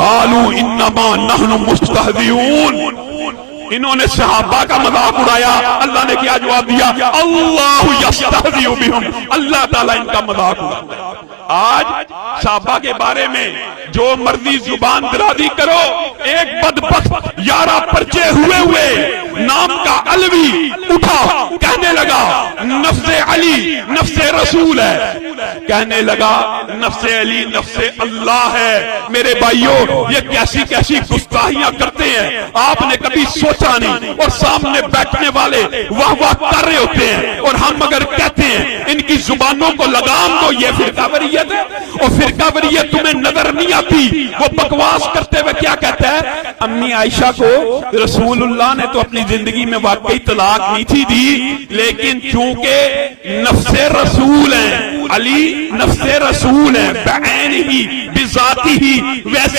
कालू इन्नमा नहनु मुस्तहज़िऊन, इन्होंने सहाबा का मजाक उड़ाया। अल्लाह ने क्या जवाब दिया? अल्लाहु यस्तहज़िउ बिहुम, अल्लाह ताला इनका मजाक उड़ाता है। आज सहाबा के बारे में जो मर्जी जुबान दराजी करो, एक बदबख्त 11 पर्चे हुए नाम का अलवी उठा, कहने लगा नफ्से अली नफ्से रसूल है, कहने लगा नफ्से अली नफ्से अल्लाह है। मेरे भाइयों, ये कैसी कैसी गुस्ताहियां करते हैं, आपने कभी सोचा नहीं। और सामने बैठने वाले वाह वाह कर रहे होते हैं, और हम अगर कहते हैं इनकी जुबानों को लगाम दो, ये फिरकावरियत है। और फिरकावरियत तुम्हें नजर नहीं आती। वो बकवास करते हुए क्या कहता है? अम्मी आयशा को रसूलुल्लाह ने तो अपनी जिंदगी में वाकई तलाक नहीं थी दी, लेकिन चूंकि नफ्से रसूल है, अली नफ्से रसूल है, बहन ही बिजाती ही, वैसे